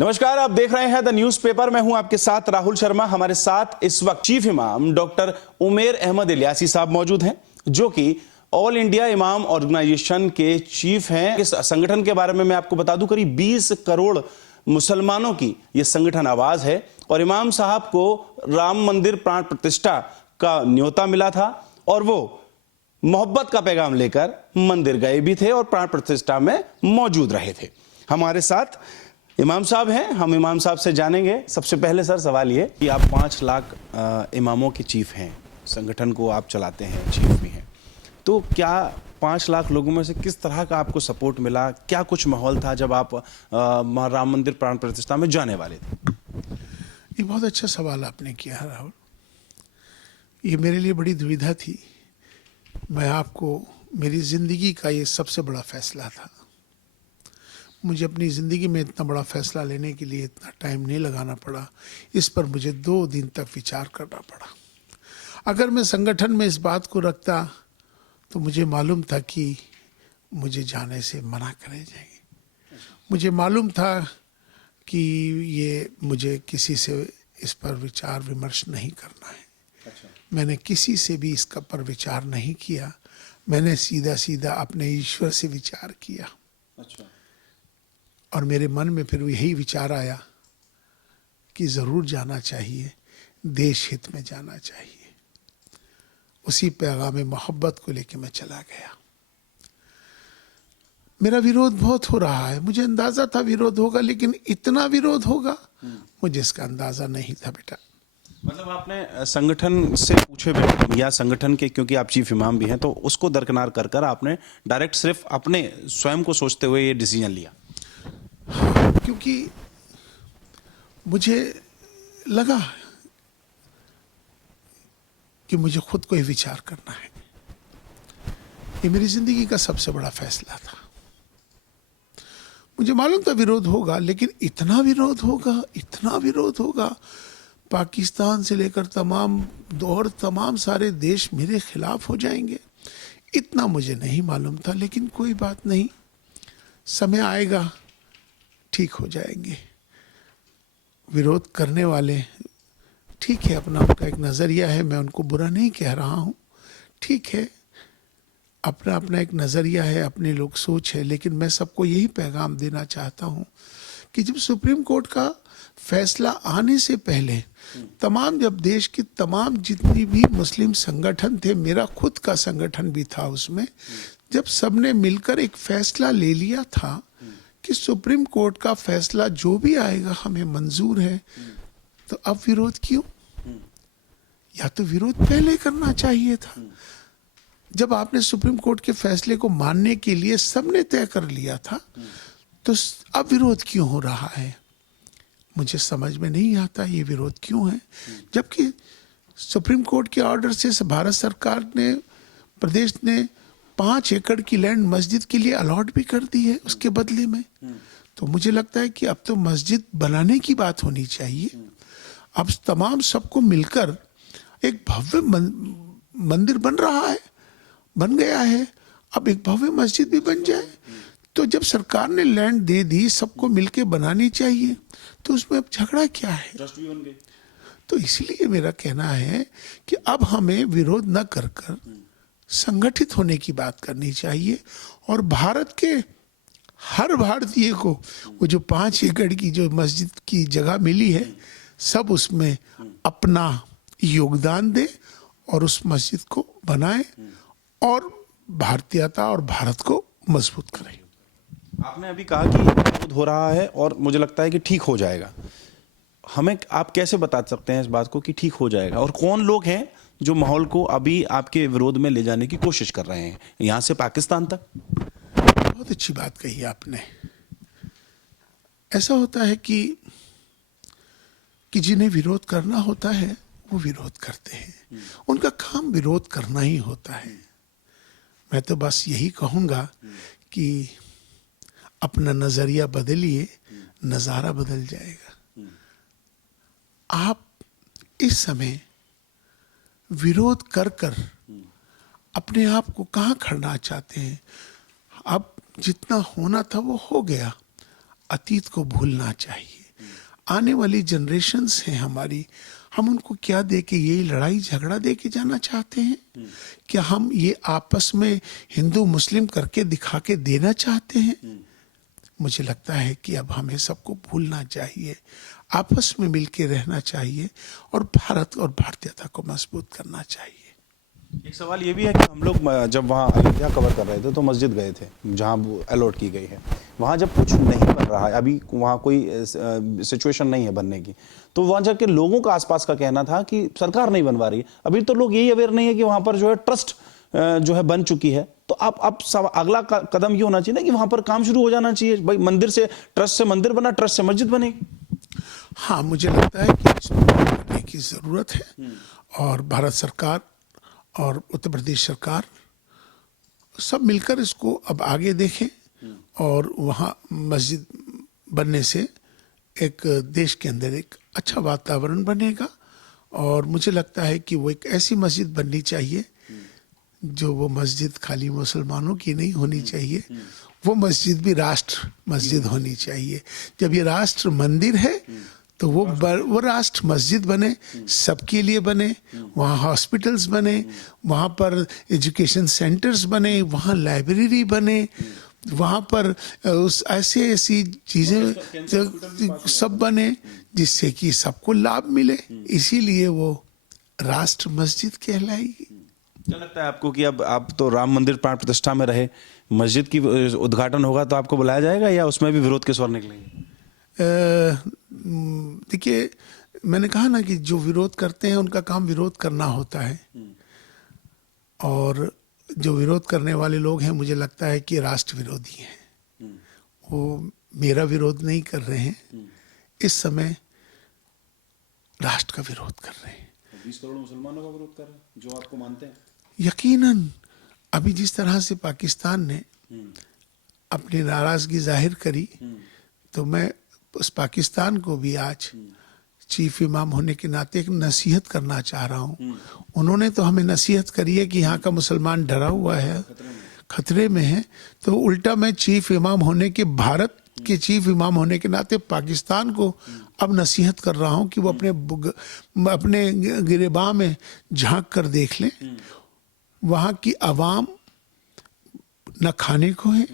नमस्कार, आप देख रहे हैं द न्यूज़पेपर। मैं हूं आपके साथ राहुल शर्मा। हमारे साथ इस वक्त चीफ इमाम डॉक्टर उमेर अहमद इलियासी साहब मौजूद हैं, जो कि ऑल इंडिया इमाम ऑर्गेनाइजेशन के चीफ हैं। इस संगठन के बारे में मैं आपको बता दूं, करीब 20 करोड़ मुसलमानों की यह संगठन आवाज है और इमाम साहब को राम मंदिर प्राण प्रतिष्ठा का न्योता मिला था और वो मोहब्बत का पैगाम लेकर मंदिर गए भी थे और प्राण प्रतिष्ठा में मौजूद रहे थे। हमारे साथ इमाम साहब हैं, हम इमाम साहब से जानेंगे। सबसे पहले सर सवाल ये कि आप 5 लाख इमामों के चीफ हैं, संगठन को आप चलाते हैं, चीफ भी हैं, तो क्या 5 लाख लोगों में से किस तरह का आपको सपोर्ट मिला? क्या कुछ माहौल था जब आप राम मंदिर प्राण प्रतिष्ठा में जाने वाले थे? ये बहुत अच्छा सवाल आपने किया राहुल। ये मेरे लिए बड़ी दुविधा थी। मैं आपको, मेरी ज़िंदगी का ये सबसे बड़ा फैसला था। मुझे अपनी ज़िंदगी में इतना बड़ा फैसला लेने के लिए इतना टाइम नहीं लगाना पड़ा। इस पर मुझे 2 दिन तक विचार करना पड़ा। अगर मैं संगठन में इस बात को रखता तो मुझे मालूम था कि मुझे जाने से मना करे जाएंगे। मुझे मालूम था कि ये मुझे किसी से इस पर विचार विमर्श नहीं करना है। मैंने किसी से भी इसका पर विचार नहीं किया। मैंने सीधा सीधा अपने ईश्वर से विचार किया। और मेरे मन में फिर यही विचार आया कि ज़रूर जाना चाहिए, देश हित में जाना चाहिए। उसी पैगाम मोहब्बत को लेके मैं चला गया। मेरा विरोध बहुत हो रहा है, मुझे अंदाज़ा था विरोध होगा, लेकिन इतना विरोध होगा मुझे इसका अंदाज़ा नहीं था बेटा। मतलब आपने संगठन से पूछे बिना या संगठन के, क्योंकि आप चीफ इमाम भी हैं, तो उसको दरकिनार कर कर आपने डायरेक्ट सिर्फ अपने स्वयं को सोचते हुए ये डिसीजन लिया? क्योंकि मुझे लगा कि मुझे खुद को ही विचार करना है। ये मेरी जिंदगी का सबसे बड़ा फैसला था। मुझे मालूम था विरोध होगा, लेकिन इतना विरोध होगा, इतना विरोध होगा। पाकिस्तान से लेकर तमाम सारे देश मेरे खिलाफ हो जाएंगे, इतना मुझे नहीं मालूम था। लेकिन कोई बात नहीं, समय आएगा, ठीक हो जाएंगे। विरोध करने वाले ठीक है, अपना उनका एक नज़रिया है, मैं उनको बुरा नहीं कह रहा हूँ, ठीक है, अपना अपना एक नज़रिया है, अपनी लोग सोच है। लेकिन मैं सबको यही पैगाम देना चाहता हूँ कि जब सुप्रीम कोर्ट का फैसला आने से पहले जब देश की तमाम जितनी भी मुस्लिम संगठन थे, मेरा खुद का संगठन भी था उसमें, जब सबने मिलकर एक फैसला ले लिया था कि सुप्रीम कोर्ट का फैसला जो भी आएगा हमें मंजूर है, तो अब विरोध क्यों? या तो विरोध पहले करना चाहिए था। जब आपने सुप्रीम कोर्ट के फैसले को मानने के लिए सबने तय कर लिया था, तो अब विरोध क्यों हो रहा है? मुझे समझ में नहीं आता ये विरोध क्यों है। जबकि सुप्रीम कोर्ट के ऑर्डर से भारत सरकार ने, प्रदेश ने 5 एकड़ की लैंड मस्जिद के लिए अलॉट भी कर दी है उसके बदले में। तो मुझे लगता है कि अब तो मस्जिद बनाने की बात होनी चाहिए। अब तमाम सबको मिलकर एक भव्य मंदिर बन रहा है, बन गया है, अब एक भव्य मस्जिद भी बन जाए। तो जब सरकार ने लैंड दे दी, सबको मिलके बनानी चाहिए, तो उसमें अब झगड़ा क्या है? ट्रस्ट भी बन गए। तो इसलिए मेरा कहना है कि अब हमें विरोध न कर कर संगठित होने की बात करनी चाहिए। और भारत के हर भारतीय को वो जो 5 एकड़ की जो मस्जिद की जगह मिली है, सब उसमें अपना योगदान दे और उस मस्जिद को बनाए और भारतीयता और भारत को मजबूत करें। आपने अभी कहा कि विरोध हो रहा है और मुझे लगता है कि ठीक हो जाएगा। हमें आप कैसे बता सकते हैं इस बात को कि ठीक हो जाएगा? और कौन लोग हैं जो माहौल को अभी आपके विरोध में ले जाने की कोशिश कर रहे हैं, यहां से पाकिस्तान तक? बहुत अच्छी बात कही आपने। ऐसा होता है कि जिन्हें विरोध करना होता है वो विरोध करते हैं, उनका काम विरोध करना ही होता है। मैं तो बस यही कहूँगा कि अपना नज़रिया बदलिए, नज़ारा बदल जाएगा। आप इस समय विरोध कर कर अपने आप को कहाँ खड़ना चाहते हैं? अब जितना होना था वो हो गया, अतीत को भूलना चाहिए। आने वाली जनरेशन्स हैं हमारी, हम उनको क्या दे के, यही लड़ाई झगड़ा दे के जाना चाहते हैं? क्या हम ये आपस में हिंदू मुस्लिम करके दिखा के देना चाहते हैं? मुझे लगता है कि अब हमें सबको भूलना चाहिए, आपस में मिलके रहना चाहिए और भारत और भारतीयता को मजबूत करना चाहिए। एक सवाल ये भी है कि हम लोग जब वहाँ अयोध्या कवर कर रहे थे तो मस्जिद गए थे जहाँ अलॉट की गई है, वहाँ जब कुछ नहीं बन रहा है, अभी वहाँ कोई सिचुएशन नहीं है बनने की, तो वहाँ जाके लोगों का आसपास का कहना था कि सरकार नहीं बनवा रही है। अभी तो लोग यही अवेयर नहीं है कि वहाँ पर जो है ट्रस्ट जो है बन चुकी है, तो अब अगला कदम ये होना चाहिए ना कि वहाँ पर काम शुरू हो जाना चाहिए। भाई मंदिर से ट्रस्ट से मंदिर बना, ट्रस्ट से मस्जिद बनेगी। हाँ, मुझे लगता है कि इसको करने की ज़रूरत है और भारत सरकार और उत्तर प्रदेश सरकार सब मिलकर इसको अब आगे देखें और वहाँ मस्जिद बनने से एक देश के अंदर एक अच्छा वातावरण बनेगा। और मुझे लगता है कि वो एक ऐसी मस्जिद बननी चाहिए जो वो मस्जिद खाली मुसलमानों की नहीं होनी चाहिए, वो मस्जिद भी राष्ट्र मस्जिद होनी चाहिए। जब ये राष्ट्र मंदिर है तो वो राष्ट्र मस्जिद बने, सबके लिए बने, वहाँ हॉस्पिटल्स बने, वहाँ पर एजुकेशन सेंटर्स बने, वहाँ लाइब्रेरी बने, वहाँ पर ऐसी चीज़ें सब बने जिससे कि सबको लाभ मिले, इसीलिए वो राष्ट्र मस्जिद कहलाएगी। क्या लगता है आपको कि अब आप तो राम मंदिर प्राण प्रतिष्ठा में रहे, मस्जिद की उद्घाटन होगा तो आपको बुलाया जाएगा या उसमें भी विरोध के स्वर निकलेंगे? देखिए, मैंने कहा ना कि जो विरोध करते हैं उनका काम विरोध करना होता है, और जो विरोध करने वाले लोग हैं मुझे लगता है कि राष्ट्र विरोधी हैं, वो मेरा विरोध नहीं कर रहे हैं, इस समय राष्ट्र का विरोध कर रहे हैं। 20 करोड़ मुसलमानों का विरोध कर रहे हैं जो आपको मानते हैं। यकीनन अभी जिस तरह से पाकिस्तान ने अपनी नाराजगी जाहिर करी, तो मैं उस पाकिस्तान को भी आज चीफ इमाम होने के नाते एक नसीहत करना चाह रहा हूँ। उन्होंने तो हमें नसीहत करी है कि यहाँ का मुसलमान डरा हुआ है, खतरे में है, तो उल्टा मैं चीफ इमाम होने के, भारत के चीफ इमाम होने के नाते पाकिस्तान को अब नसीहत कर रहा हूँ कि वो अपने गिरेबां में झांक कर देख लें। वहाँ की आवाम न खाने को है,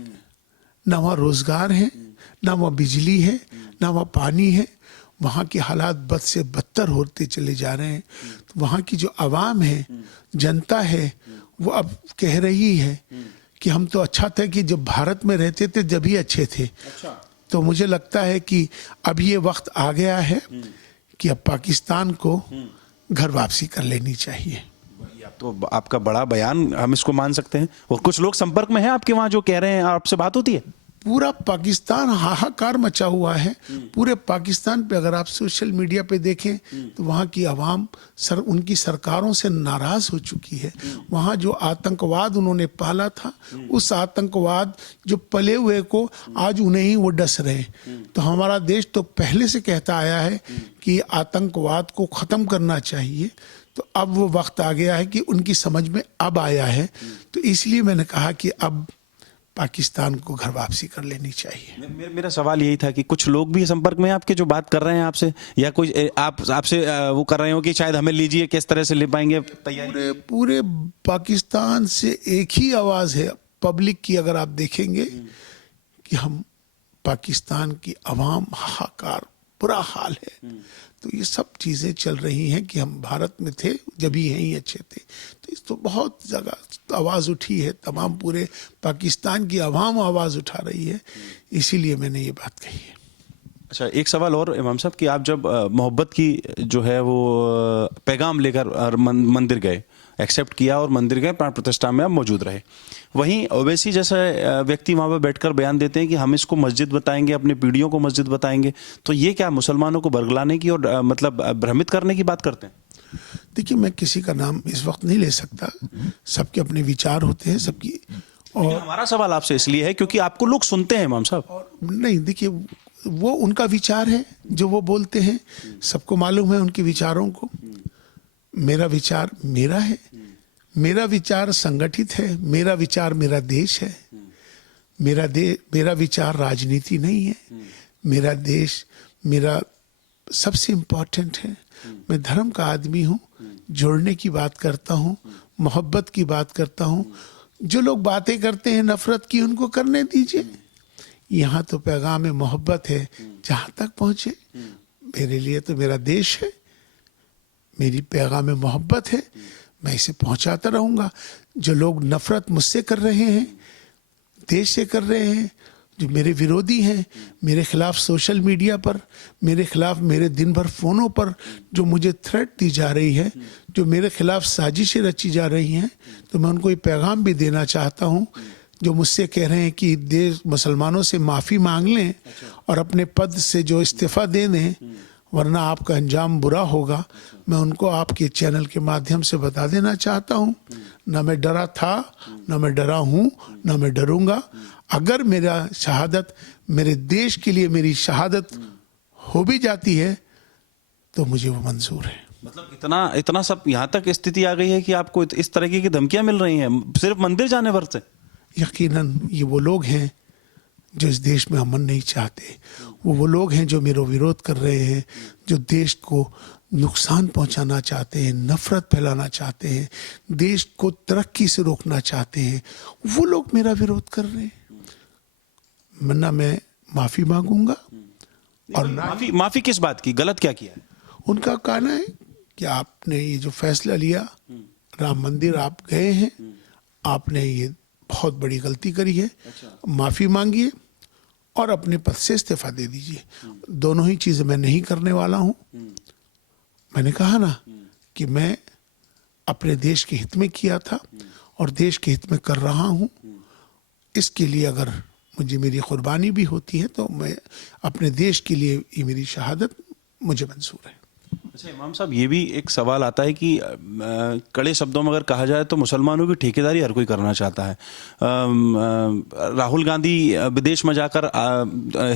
न वहाँ रोजगार है, न वहाँ बिजली है, न वहाँ पानी है। वहाँ के हालात बद से बदतर होते चले जा रहे हैं। तो वहाँ की जो आवाम है, जनता है, वो अब कह रही है कि हम तो अच्छा था कि जब भारत में रहते थे जब ही अच्छे थे। अच्छा। तो मुझे लगता है कि अब ये वक्त आ गया है कि अब पाकिस्तान को घर वापसी कर लेनी चाहिए। तो आपका बड़ा बयान, हम इसको मान सकते हैं। और कुछ लोग संपर्क में हैं आपके वहाँ जो कह रहे हैं, आपसे बात होती है? पूरा पाकिस्तान हाहाकार मचा हुआ है। पूरे पाकिस्तान पे अगर आप सोशल मीडिया पे देखें तो वहाँ की आवाम उनकी सरकारों से नाराज हो चुकी है। वहाँ जो आतंकवाद उन्होंने पाला था, उस आतंकवाद जो पले हुए को आज उन्हें ही वो डस रहे। तो हमारा देश तो पहले से कहता आया है कि आतंकवाद को ख़त्म करना चाहिए। तो अब वो वक्त आ गया है कि उनकी समझ में अब आया है। तो इसलिए मैंने कहा कि अब पाकिस्तान को घर वापसी कर लेनी चाहिए। मेरा सवाल यही था कि कुछ लोग भी संपर्क में आपके जो बात कर रहे हैं आपसे, या कोई आपसे वो कर रहे हो कि शायद हमें लीजिए, किस तरह से ले पाएंगे तैयारी? पूरे पाकिस्तान से एक ही आवाज़ है पब्लिक की। अगर आप देखेंगे कि हम पाकिस्तान की आवाम हाहाकार, बुरा हाल है। तो ये सब चीज़ें चल रही हैं कि हम भारत में थे जब ही यहीं अच्छे थे। तो इस तो बहुत जगह आवाज़ उठी है, तमाम पूरे पाकिस्तान की आवाम आवाज़ उठा रही है, इसीलिए मैंने ये बात कही है। अच्छा, एक सवाल और इमाम साहब कि आप जब मोहब्बत की जो है वो पैगाम लेकर मंदिर गए, एक्सेप्ट किया और मंदिर गए, प्राण प्रतिष्ठा में आप मौजूद रहे, वहीं ओवैसी जैसे व्यक्ति वहाँ पर बैठकर बयान देते हैं कि हम इसको मस्जिद बताएंगे, अपनी पीढ़ियों को मस्जिद बताएंगे, तो ये क्या मुसलमानों को बरगलाने की और मतलब भ्रमित करने की बात करते हैं? देखिए, मैं किसी का नाम इस वक्त नहीं ले सकता, सबके अपने विचार होते हैं सबकी। और हमारा सवाल आपसे इसलिए है क्योंकि आपको लोग सुनते हैं इमाम साहब। और नहीं, देखिए, वो उनका विचार है जो वो बोलते हैं, सबको मालूम है उनके विचारों को। मेरा विचार मेरा है, मेरा विचार संगठित है, मेरा विचार मेरा देश है। मेरा विचार राजनीति नहीं है। मेरा देश, मेरा सबसे इम्पोर्टेंट है, मैं धर्म का आदमी हूँ, जोड़ने की बात करता हूँ, मोहब्बत की बात करता हूँ। जो लोग बातें करते हैं नफरत की, उनको करने दीजिए। यहाँ तो पैगाम मोहब्बत है, जहाँ तक पहुँचे। मेरे लिए तो मेरा देश है, मेरी पैगाम मोहब्बत है, मैं इसे पहुँचाता रहूँगा। जो लोग नफरत मुझसे कर रहे हैं, देश से कर रहे हैं, जो मेरे विरोधी हैं, मेरे खिलाफ सोशल मीडिया पर, मेरे खिलाफ मेरे दिन भर फोनों पर जो मुझे थ्रेट दी जा रही है, जो मेरे खिलाफ साजिशें रची जा रही हैं, तो मैं उनको ये पैगाम भी देना चाहता हूँ। जो मुझसे कह रहे हैं कि देश मुसलमानों से माफ़ी मांग लें और अपने पद से जो इस्तीफ़ा दे दें, वरना आपका अंजाम बुरा होगा, मैं उनको आपके चैनल के माध्यम से बता देना चाहता हूँ। ना मैं डरा था, ना मैं डरा हूँ, ना मैं डरूंगा। अगर मेरा शहादत, मेरे देश के लिए मेरी शहादत हो भी जाती है, तो मुझे वो मंजूर है। मतलब इतना सब यहाँ तक स्थिति आ गई है कि आपको इस तरह की धमकियां मिल रही हैं सिर्फ मंदिर जाने भर से? यकीनन ये वो लोग हैं जो इस देश में अमन नहीं चाहते। वो लोग हैं जो मेरा विरोध कर रहे हैं, जो देश को नुकसान पहुंचाना चाहते हैं, नफरत फैलाना चाहते हैं, देश को तरक्की से रोकना चाहते हैं। वो लोग मेरा विरोध कर रहे हैं। वरना मैं माफ़ी मांगूंगा। और माफी किस बात की? गलत क्या किया है? उनका कहना है कि आपने ये जो फैसला लिया, राम मंदिर आप गए हैं, आपने ये बहुत बड़ी गलती करी है। माफ़ी मांगिए और अपने पद से इस्तीफा दे दीजिए। दोनों ही चीज़ें मैं नहीं करने वाला हूँ। मैंने कहा ना कि मैं अपने देश के हित में किया था और देश के हित में कर रहा हूँ। इसके लिए अगर मुझे मेरी कुर्बानी भी होती है, तो मैं अपने देश के लिए ये मेरी शहादत मुझे मंजूर है। अच्छा इमाम साहब, ये भी एक सवाल आता है कि कड़े शब्दों में अगर कहा जाए तो मुसलमानों की ठेकेदारी हर कोई करना चाहता है। राहुल गांधी विदेश में जाकर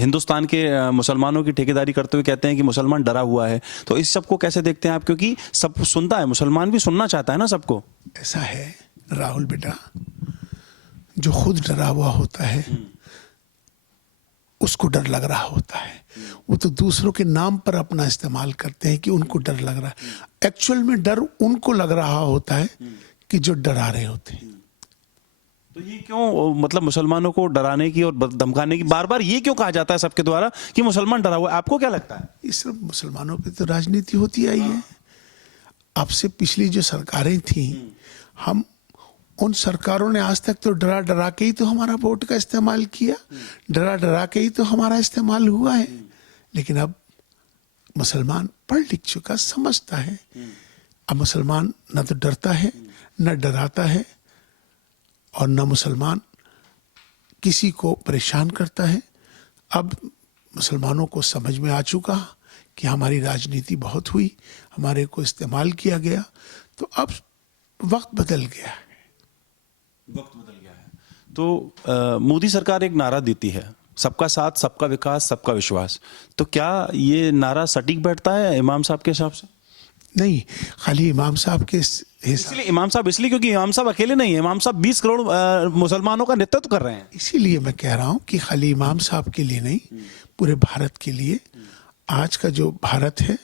हिंदुस्तान के मुसलमानों की ठेकेदारी करते हुए कहते हैं कि मुसलमान डरा हुआ है। तो इस सब को कैसे देखते हैं आप? क्योंकि सब सुनता है, मुसलमान भी सुनना चाहता है ना सबको। ऐसा है राहुल बेटा, जो खुद डरा हुआ होता है उसको डर लग रहा होता है। वो तो दूसरों के नाम पर अपना इस्तेमाल करते हैं कि उनको डर लग रहा है। एक्चुअल में डर उनको लग रहा होता है कि जो डरा रहे होते हैं। तो ये क्यों, मतलब मुसलमानों को डराने की और धमकाने की बार बार ये क्यों कहा जाता है सबके द्वारा कि मुसलमान डरा हुआ है? आपको क्या लगता है? ये सिर्फ मुसलमानों पे तो राजनीति होती आई है। आपसे पिछली जो सरकारें थी, हम उन सरकारों ने आज तक तो डरा डरा के ही तो हमारा वोट का इस्तेमाल किया, डरा डरा के ही तो हमारा इस्तेमाल हुआ है। लेकिन अब मुसलमान पढ़ लिख चुका, समझता है। अब मुसलमान न तो डरता है, न डराता है, और न मुसलमान किसी को परेशान करता है। अब मुसलमानों को समझ में आ चुका कि हमारी राजनीति बहुत हुई, हमारे को इस्तेमाल किया गया, तो अब वक्त बदल गया है। वक्त बदल गया है। तो मोदी सरकार एक नारा देती है, सबका साथ, सबका विकास, सबका विश्वास। तो क्या ये नारा सटीक बैठता है इमाम साहब के हिसाब से? नहीं, खाली इमाम साहब के इसलिए इमाम साहब, इसलिए क्योंकि इमाम साहब अकेले नहीं है, इमाम साहब 20 करोड़ मुसलमानों का नेतृत्व कर रहे हैं। इसीलिए मैं कह रहा हूं कि खाली इमाम साहब के लिए नहीं, पूरे भारत के लिए। आज का जो भारत है,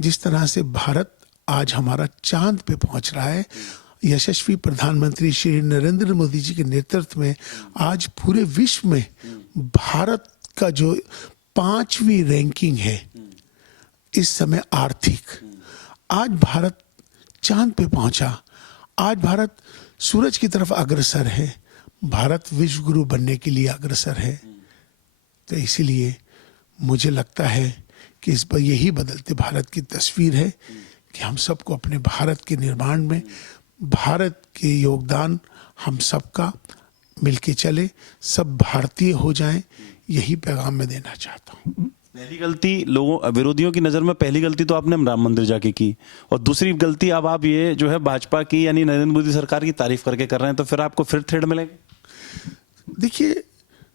जिस तरह से भारत आज हमारा चांद पे पहुंच रहा है, यशस्वी प्रधानमंत्री श्री नरेंद्र मोदी जी के नेतृत्व में आज पूरे विश्व में भारत का जो 5वीं रैंकिंग है इस समय आर्थिक, आज भारत चांद पे पहुंचा। आज भारत सूरज की तरफ अग्रसर है, भारत विश्व गुरु बनने के लिए अग्रसर है। तो इसीलिए मुझे लगता है कि इस पर यही बदलते भारत की तस्वीर है कि हम सबको अपने भारत के निर्माण में भारत के योगदान, हम सबका मिलके चले, सब भारतीय हो जाएं, यही पैगाम मैं देना चाहता हूँ। पहली गलती लोगों, विरोधियों की नज़र में पहली गलती तो आपने राम मंदिर जाके की, और दूसरी गलती अब आप ये जो है भाजपा की यानी नरेंद्र मोदी सरकार की तारीफ करके कर रहे हैं, तो फिर आपको फिर थ्रेड मिलेंगे? देखिए,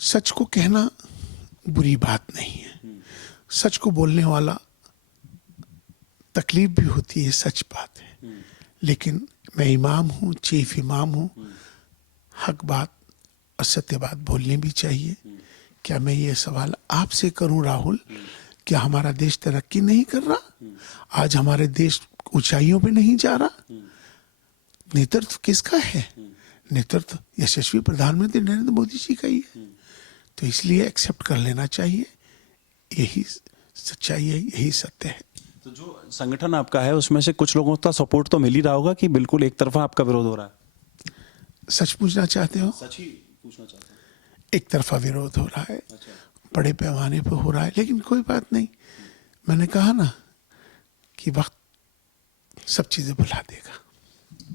सच को कहना बुरी बात नहीं है। सच को बोलने वाला तकलीफ भी होती है, सच बात है। लेकिन मैं इमाम हूँ, चीफ इमाम हूँ, हक बात और सत्य बात बोलनी भी चाहिए। क्या मैं ये सवाल आपसे करूं राहुल क्या हमारा देश तरक्की नहीं कर रहा? आज हमारे देश ऊंचाइयों पे नहीं जा रहा? नेतृत्व किसका है? नेतृत्व यशस्वी प्रधानमंत्री नरेंद्र मोदी जी का ही है। तो इसलिए एक्सेप्ट कर लेना चाहिए, यही सच्चाई है, यही सत्य है। तो जो संगठन आपका है उसमें से कुछ लोगों का सपोर्ट तो मिल ही रहा होगा कि बिल्कुल एक तरफा आपका विरोध हो रहा है? सच पूछना चाहते हो? सच ही पूछना चाहता हूँ। एक तरफा विरोध हो रहा है, अच्छा। बड़े पैमाने पर हो रहा है, लेकिन कोई बात नहीं। मैंने कहा ना कि वक्त सब चीजें भुला देगा।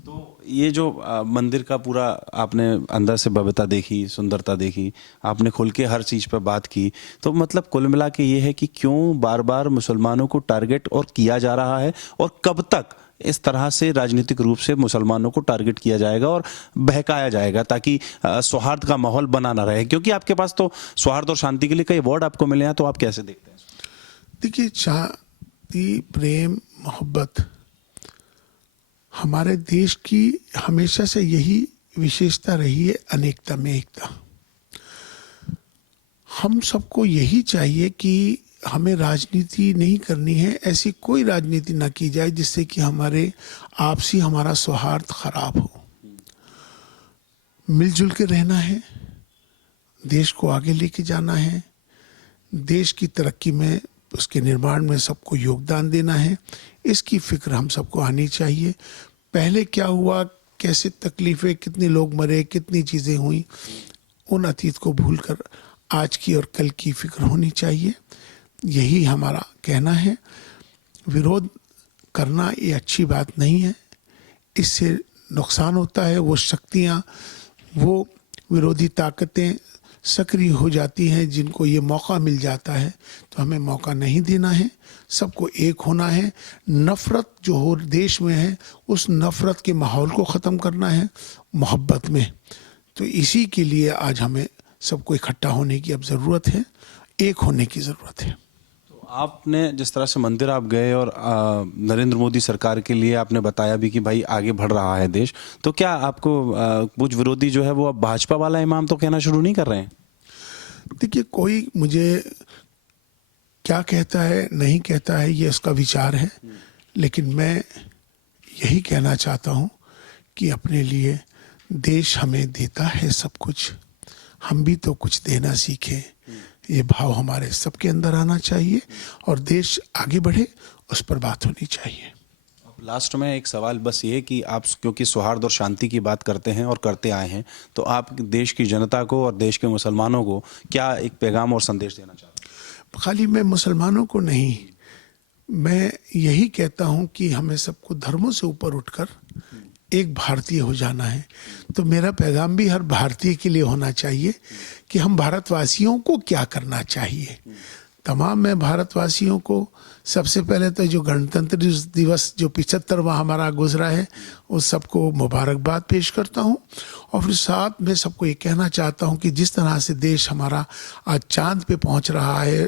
तो ये जो मंदिर का पूरा आपने अंदर से भव्यता देखी, सुंदरता देखी, आपने खुल के हर चीज पर बात की, तो मतलब कुल मिला के ये है कि क्यों बार बार मुसलमानों को टारगेट और किया जा रहा है, और कब तक इस तरह से राजनीतिक रूप से मुसलमानों को टारगेट किया जाएगा और बहकाया जाएगा ताकि सौहार्द का माहौल बना ना रहे? क्योंकि आपके पास तो सौहार्द और शांति के लिए कई अवार्ड आपको मिले हैं, तो आप कैसे देखते हैं? देखिए, शांति, प्रेम, मोहब्बत हमारे देश की हमेशा से यही विशेषता रही है, अनेकता में एकता। हम सबको यही चाहिए कि हमें राजनीति नहीं करनी है, ऐसी कोई राजनीति ना की जाए जिससे कि हमारे आपसी हमारा सौहार्द खराब हो। मिलजुल के रहना है, देश को आगे लेके जाना है, देश की तरक्की में, उसके निर्माण में सबको योगदान देना है। इसकी फिक्र हम सबको आनी चाहिए। पहले क्या हुआ, कैसे तकलीफें, कितने लोग मरे, कितनी चीज़ें हुई, उन अतीत को भूलकर आज की और कल की फिक्र होनी चाहिए। यही हमारा कहना है। विरोध करना ये अच्छी बात नहीं है, इससे नुकसान होता है। वो शक्तियाँ, वो विरोधी ताकतें सक्रिय हो जाती हैं जिनको ये मौका मिल जाता है, तो हमें मौका नहीं देना है। सबको एक होना है। नफरत जो हो देश में है, उस नफरत के माहौल को ख़त्म करना है मोहब्बत में। तो इसी के लिए आज हमें सबको इकट्ठा होने की अब ज़रूरत है, एक होने की ज़रूरत है। तो आपने जिस तरह से मंदिर आप गए और नरेंद्र मोदी सरकार के लिए आपने बताया भी कि भाई आगे बढ़ रहा है देश, तो क्या आपको कुछ विरोधी जो है वो अब भाजपा वाला इमाम तो कहना शुरू नहीं कर रहे हैं? देखिए, कोई मुझे क्या कहता है नहीं कहता है ये उसका विचार है, लेकिन मैं यही कहना चाहता हूँ कि अपने लिए देश हमें देता है सब कुछ, हम भी तो कुछ देना सीखें। ये भाव हमारे सबके अंदर आना चाहिए और देश आगे बढ़े, उस पर बात होनी चाहिए। लास्ट में एक सवाल बस ये कि आप क्योंकि सौहार्द और शांति की बात करते हैं और करते आए हैं, तो आप देश की जनता को और देश के मुसलमानों को क्या एक पैगाम और संदेश देना चाहते हैं? खाली मैं मुसलमानों को नहीं, मैं यही कहता हूँ कि हमें सबको धर्मों से ऊपर उठकर एक भारतीय हो जाना है। तो मेरा पैगाम भी हर भारतीय के लिए होना चाहिए कि हम भारतवासियों को क्या करना चाहिए। तमाम मैं भारतवासियों को सबसे पहले तो जो गणतंत्र दिवस जो 75वां हमारा गुजरा है, उस सबको मुबारकबाद पेश करता हूँ। और फिर साथ में सबको ये कहना चाहता हूँ कि जिस तरह से देश हमारा आज चांद पे पहुँच रहा है,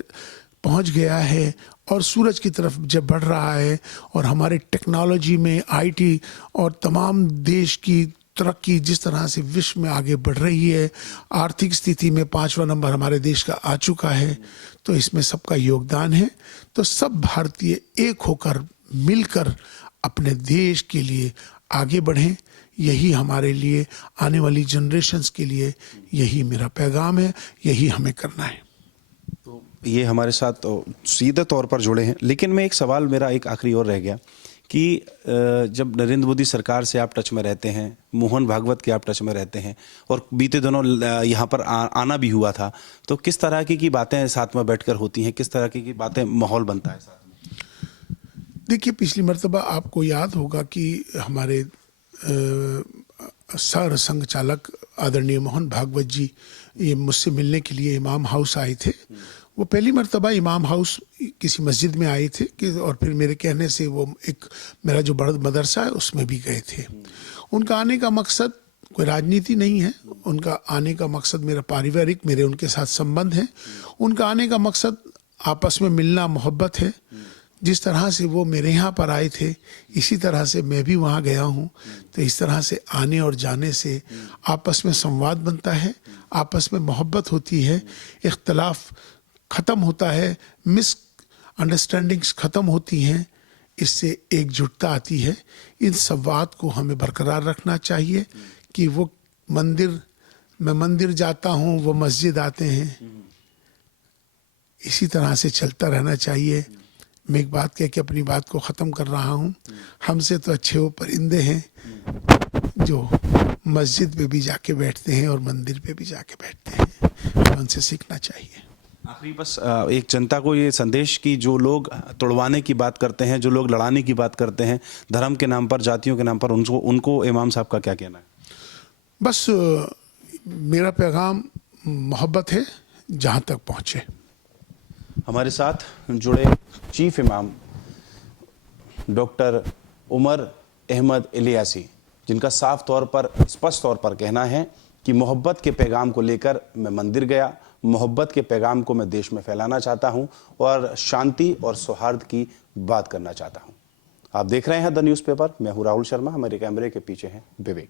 पहुँच गया है और सूरज की तरफ जब बढ़ रहा है, और हमारे टेक्नोलॉजी में आईटी और तमाम देश की तरक्की जिस तरह से विश्व में आगे बढ़ रही है, आर्थिक स्थिति में 5वां नंबर हमारे देश का आ चुका है, तो इसमें सबका योगदान है। तो सब भारतीय एक होकर मिलकर अपने देश के लिए आगे बढ़ें। यही हमारे लिए, आने वाली जनरेशन्स के लिए यही मेरा पैगाम है, यही हमें करना है। तो ये हमारे साथ सीधे तौर पर जुड़े हैं, लेकिन मैं एक सवाल मेरा एक आखिरी और रह गया कि जब नरेंद्र मोदी सरकार से आप टच में रहते हैं, मोहन भागवत के आप टच में रहते हैं, और बीते दिनों यहाँ पर आना भी हुआ था, तो किस तरह की बातें साथ में बैठकर होती हैं, किस तरह की बातें माहौल बनता है साथ में? देखिए, पिछली मर्तबा आपको याद होगा कि हमारे सर संघ चालक आदरणीय मोहन भागवत जी ये मुझसे मिलने के लिए इमाम हाउस आए थे। वो पहली मर्तबा इमाम हाउस किसी मस्जिद में आए थे कि, और फिर मेरे कहने से वो एक मेरा जो बड़ा मदरसा है उसमें भी गए थे। उनका आने का मकसद कोई राजनीति नहीं है, उनका आने का मकसद मेरा पारिवारिक, मेरे उनके साथ संबंध है। उनका आने का मकसद आपस में मिलना, मोहब्बत है। जिस तरह से वो मेरे यहाँ पर आए थे, इसी तरह से मैं भी वहाँ गया हूँ। तो इस तरह से आने और जाने से आपस में संवाद बनता है, आपस में मोहब्बत होती है, इख्तलाफ ख़त्म होता है, अंडरस्टैंडिंग्स खत्म होती हैं, इससे एकजुटता आती है। इन संवाद को हमें बरकरार रखना चाहिए कि वो मैं मंदिर जाता हूँ, वो मस्जिद आते हैं, इसी तरह से चलता रहना चाहिए। मैं एक बात कह के अपनी बात को ख़त्म कर रहा हूँ। हमसे तो अच्छे वो परिंदे हैं जो मस्जिद पे भी जाके बैठते हैं और मंदिर पे भी जाके बैठते हैं, हमें उनसे सीखना चाहिए। आखिरी बस एक जनता को ये संदेश कि जो लोग तोड़वाने की बात करते हैं, जो लोग लड़ाने की बात करते हैं धर्म के नाम पर, जातियों के नाम पर, उनको इमाम साहब का क्या कहना है? बस मेरा पैगाम मोहब्बत है, जहाँ तक पहुँचे। हमारे साथ जुड़े चीफ इमाम डॉक्टर उमर अहमद इलियासी, जिनका साफ तौर पर, स्पष्ट तौर पर कहना है कि मोहब्बत के पैगाम को लेकर मैं मंदिर गया, मोहब्बत के पैगाम को मैं देश में फैलाना चाहता हूं और शांति और सौहार्द की बात करना चाहता हूं। आप देख रहे हैं द न्यूज़पेपर, मैं हूं राहुल शर्मा, हमारे कैमरे के पीछे हैं विवेक।